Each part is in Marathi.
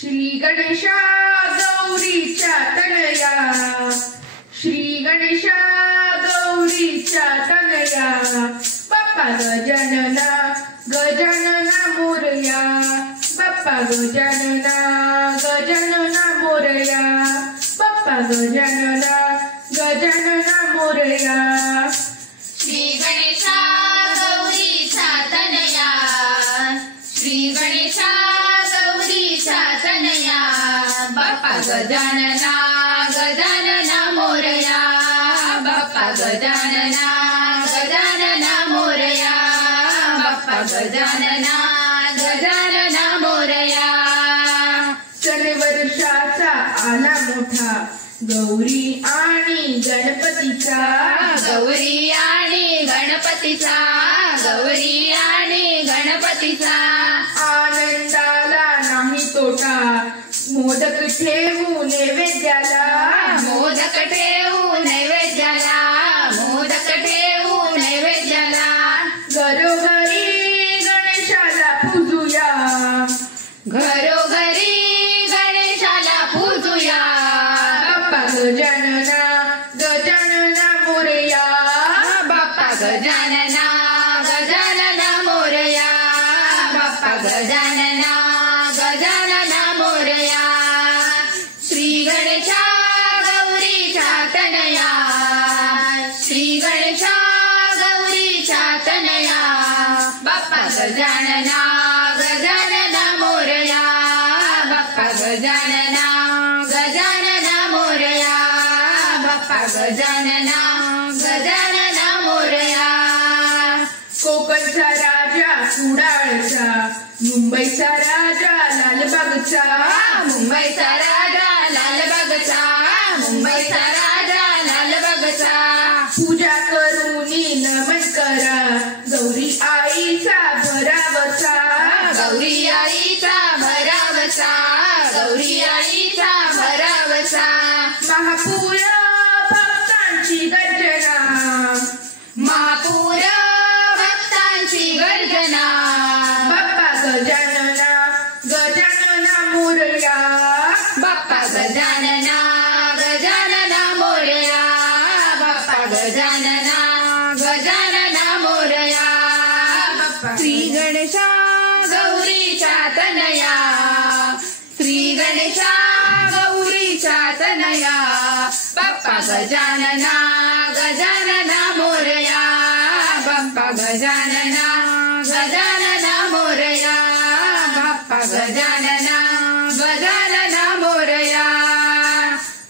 श्री गणेशा गौरीच्या तनया, श्री गणेशा गौरीच्या तनया, बाप्पा गजानना गजानना मोरया, बाप्पा गजानना गजानना मोरया, बाप्पा गजानना गजानना मोरया। श्री गणेशा गौरीच्या तनया, श्री गणेशा गौरीच्या तनया, बाप्पा गजानना गजानना मोरया, बाप्पा गजानना गजानना मोरया, बाप्पा गजानना गजानना मोरया। चल वर्षाचा आला मोठा गौरी आणि गणपतीचा, गौरी आणि गणपतीचा, गौरी आणि गणपतीचा, आनंदाला नाही तोटा मोदक ठेवू नैवेद्याला, मोदक ठेवू नैवेद्याला, मोदक ठेवू नैवेद्याला, घरोघरी गणेशाला पूजूया, घरोघरी गणेशाला पूजूया, बाप्पा गजानना गजानना मोरया, बाप्पा गजानना गजानना मोरया, बाप्पा गजानना गजानना मोरया। श्री गणेशा गौरीच्या तनया, श्री गणेशा गौरीच्या तनया, बाप्पा गजानना गजानना मोरया, बाप्पा गजानना गजानना मोरया, बाप्पा गजानना गजानना मोरया। कोकणचा राजा कुडाळचा, मुंबईचा राजा लालबागचा, मुंबईचा राजा लालबागचा, मुंबईचा राजा लालबागचा, पूजा करूनी नमन करा गौरी आईचा भरावसा, गौरी आईचा भरावसा, गौरी आईचा भरावसा, महापूर भक्तांची गर्जना, महापूर भक्तांची गर्जना, बाप्पा गजानना गजानना मोरया, बाप्पा गजानना गजानना मोरया, बाप्पा गजानना गजानना मोरया। श्री गणेशा गौरीच्या तनया, श्री गणेशा गौरीच्या तनया, बाप्पा गजानना गजानना मोरया, बाप्पा गजानना गजानना मोरया, बाप्पा गजानना गजानना मोरया।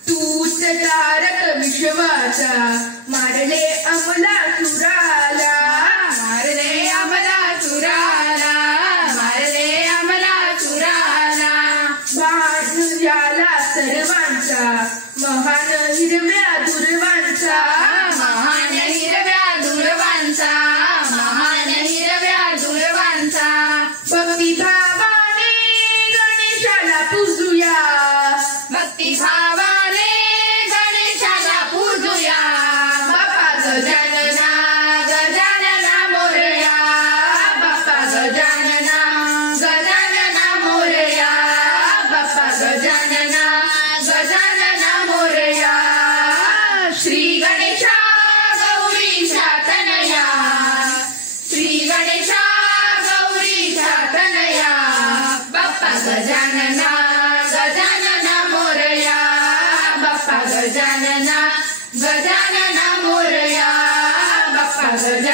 तूच तारक विश्वाचा मारले अमला सुराला, मारले अमला सुराला, मारले अमला सुराला, भानुजाला सर्वांचा महान हिरव्या दुर्वांचा, महान हिरव्या दुर्वांचा, महान हिरव्या दुर्वांचा, भक्तिभावाने गणेशाला पूजूया, भक्तिभावाने गणेशाला पूजूया, बाप्पा गजानना गजानना मोरया, बाप्पा गजानना गजानना मोरया, बाप्पा गजानना गजानना मोरया। श्री गणेशा गौरीच्या तनया, श्री गणेशा गौरीच्या तनया, बाप्पा गजानना गजानना मोरया, बाप्पा गजानना गजानना मोरया, बाप्पा गजानना